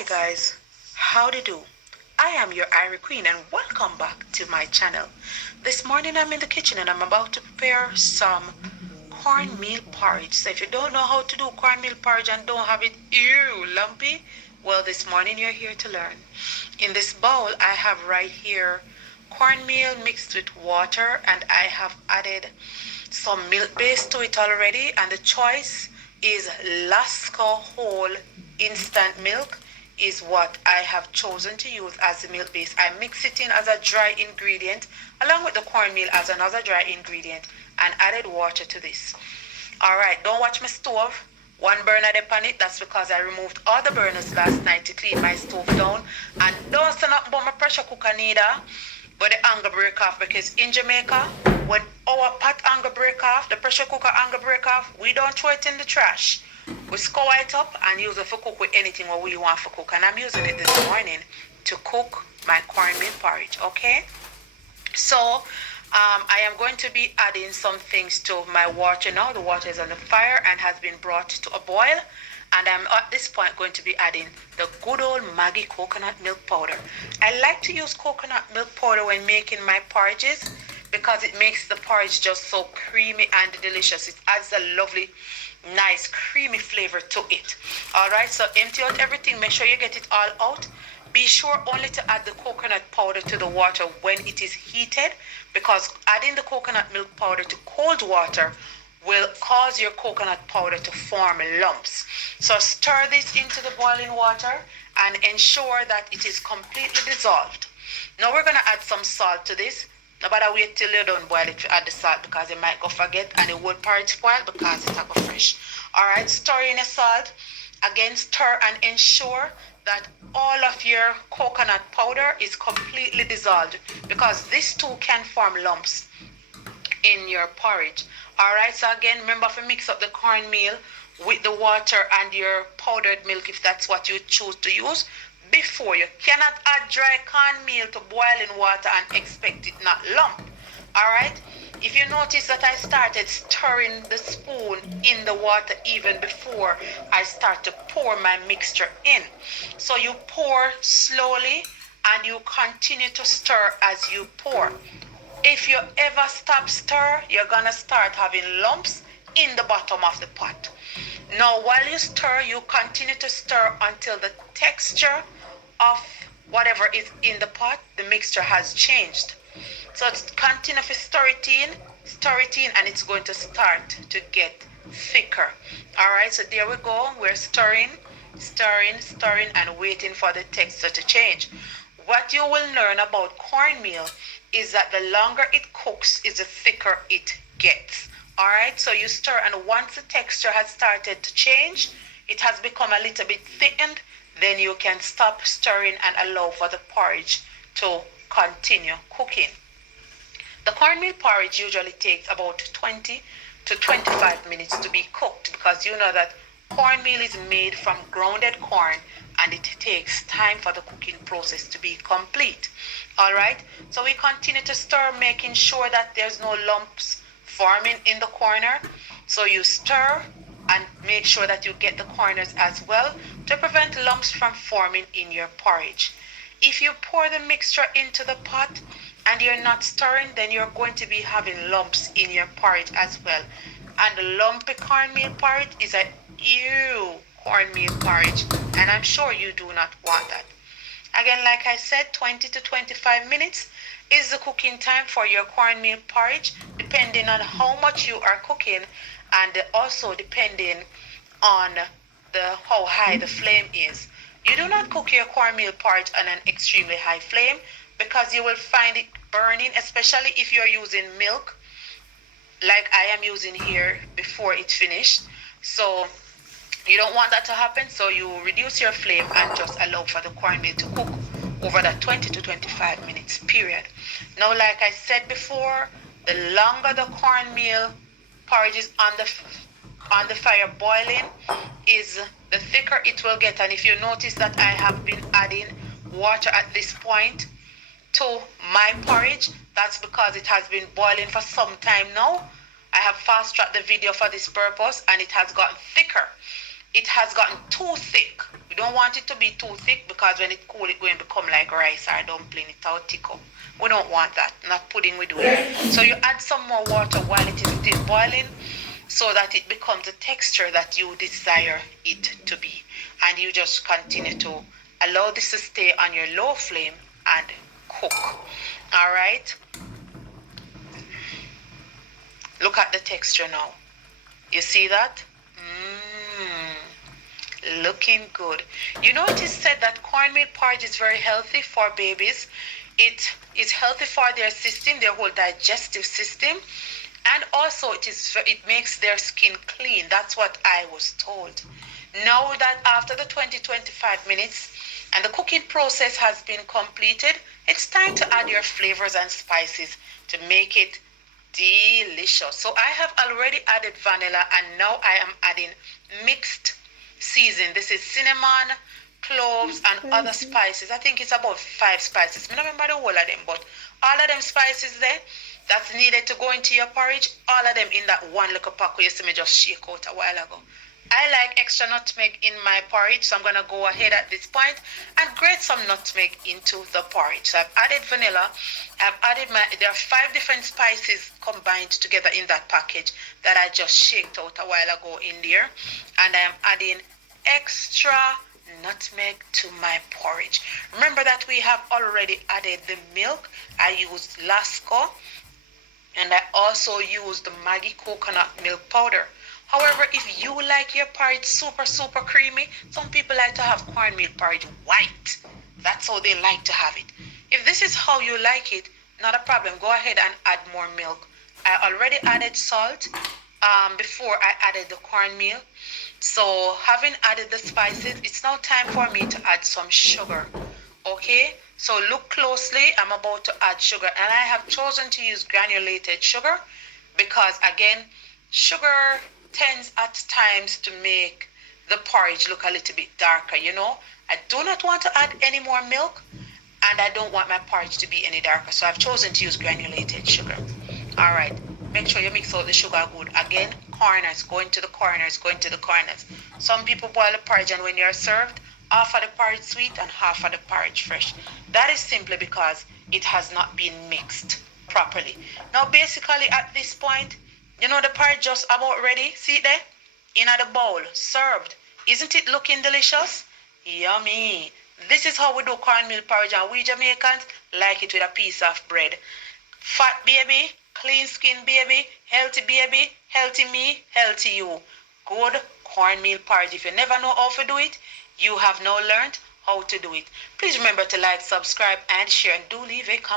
Hi guys, howdy do? I am your Irie Queen and welcome back to my channel. This morning I'm in the kitchen and I'm about to prepare some cornmeal porridge. So if you don't know how to do cornmeal porridge and don't have it lumpy, well this morning you're here to learn. In this bowl I have right here cornmeal mixed with water, and I have added some milk base to it already, and the choice is Lasco whole instant milk is what I have chosen to use as the milk base. I mix it in as a dry ingredient along with the cornmeal as another dry ingredient and added water to this. Alright, don't watch my stove. One burner on it, that's because I removed all the burners last night to clean my stove down. And don't say nothing about my pressure cooker neither, but the anger break off, because in Jamaica, when our pot anger break off, the pressure cooker anger break off, we don't throw it in the trash. We scour it up and use it for cook with anything what we want for cook. And I'm using it this morning to cook my cornmeal porridge, okay? So, I am going to be adding some things to my water now. The water is on the fire and has been brought to a boil. And I'm at this point going to be adding the good old Maggi coconut milk powder. I like to use coconut milk powder when making my porridges because it makes the porridge just so creamy and delicious. It adds a lovely, nice, creamy flavor to it. Alright, so empty out everything. Make sure you get it all out. Be sure only to add the coconut powder to the water when it is heated, because adding the coconut milk powder to cold water will cause your coconut powder to form lumps. So stir this into the boiling water and ensure that it is completely dissolved. Now we're going to add some salt to this. No matter wait till you don't boil it to add the salt, because you might go forget and it will porridge spoil because it's go fresh. Alright, stir in the salt. Again, stir and ensure that all of your coconut powder is completely dissolved, because this too can form lumps in your porridge. Alright, so again, remember to mix up the cornmeal with the water and your powdered milk if that's what you choose to use before. You cannot add dry cornmeal to boiling water and expect it not lump. Alright, if you notice that I started stirring the spoon in the water even before I start to pour my mixture in. So you pour slowly and you continue to stir as you pour. If you ever stop stir, you're gonna start having lumps in the bottom of the pot. Now while you stir, you continue to stir until the texture of whatever is in the pot, the mixture has changed. So continue to stir it in, and it's going to start to get thicker. Alright, so there we go. We're stirring, and waiting for the texture to change. What you will learn about cornmeal is that the longer it cooks is the thicker it gets. Alright, so you stir, and once the texture has started to change, it has become a little bit thickened, then you can stop stirring and allow for the porridge to continue cooking. The cornmeal porridge usually takes about 20 to 25 minutes to be cooked, because you know that cornmeal is made from grounded corn and it takes time for the cooking process to be complete. Alright, so we continue to stir, making sure that there's no lumps forming in the corner. So you stir and make sure that you get the corners as well to prevent lumps from forming in your porridge. If you pour the mixture into the pot and you're not stirring, then you're going to be having lumps in your porridge as well. And lumpy cornmeal porridge is a cornmeal porridge, and I'm sure you do not want that. Again, like I said, 20 to 25 minutes is the cooking time for your cornmeal porridge, depending on how much you are cooking, and also depending on how high the flame is. You do not cook your cornmeal porridge on an extremely high flame, because you will find it burning, especially if you're using milk like I am using here before it's finished. So you don't want that to happen, so you reduce your flame and just allow for the cornmeal to cook over that 20 to 25 minutes period. Now, like I said before, the longer the cornmeal porridge is on the fire boiling, is the thicker it will get. And if you notice that I have been adding water at this point to my porridge, that's because it has been boiling for some time now. I have fast tracked the video for this purpose, and it has gotten thicker. It has gotten too thick. We don't want it to be too thick because when it cool, it going to become like rice or dumpling. It will thick up. We don't want that. Not pudding we do it. So you add some more water while it is still boiling so that it becomes the texture that you desire it to be. And you just continue to allow this to stay on your low flame and cook. All right. Look at the texture now. You see that? Looking good. You know, it is said that cornmeal porridge is very healthy for babies. It is healthy for their system, their whole digestive system, and also it makes their skin clean. That's what I was told. Now that after the 20-25 minutes and the cooking process has been completed, it's time to add your flavors and spices to make it delicious. So I have already added vanilla, and now I am adding mixed season. This is cinnamon, cloves, and other spices. I think it's about 5 spices. I don't remember the whole of them, but all of them spices there that's needed to go into your porridge, all of them in that one little pack you see me just shake out a while ago. I like extra nutmeg in my porridge, so I'm going to go ahead at this point and grate some nutmeg into the porridge. So I've added vanilla. I've added there are 5 different spices combined together in that package that I just shaked out a while ago in there. And I am adding extra nutmeg to my porridge. Remember that we have already added the milk. I used Lasco, and I also used the Maggi coconut milk powder. However, if you like your porridge super, super creamy, some people like to have cornmeal porridge white. That's how they like to have it. If this is how you like it, not a problem. Go ahead and add more milk. I already added salt before I added the cornmeal. So having added the spices, it's now time for me to add some sugar. Okay, so look closely. I'm about to add sugar, and I have chosen to use granulated sugar because, again, sugar tends at times to make the porridge look a little bit darker, you know. I do not want to add any more milk, and I don't want my porridge to be any darker, so I've chosen to use granulated sugar. All right, make sure you mix out the sugar good. Again, corners, going to the corners, going to the corners. Some people boil the porridge, and when you're served, half of the porridge sweet and half of the porridge fresh. That is simply because it has not been mixed properly. Now, basically, at this point, you know, the porridge just about ready. See it there? In the bowl, served. Isn't it looking delicious? Yummy. This is how we do cornmeal porridge, and we Jamaicans like it with a piece of bread. Fat baby, clean skin baby, healthy baby, healthy me, healthy you. Good cornmeal porridge. If you never know how to do it, you have now learned how to do it. Please remember to like, subscribe, and share, and do leave a comment.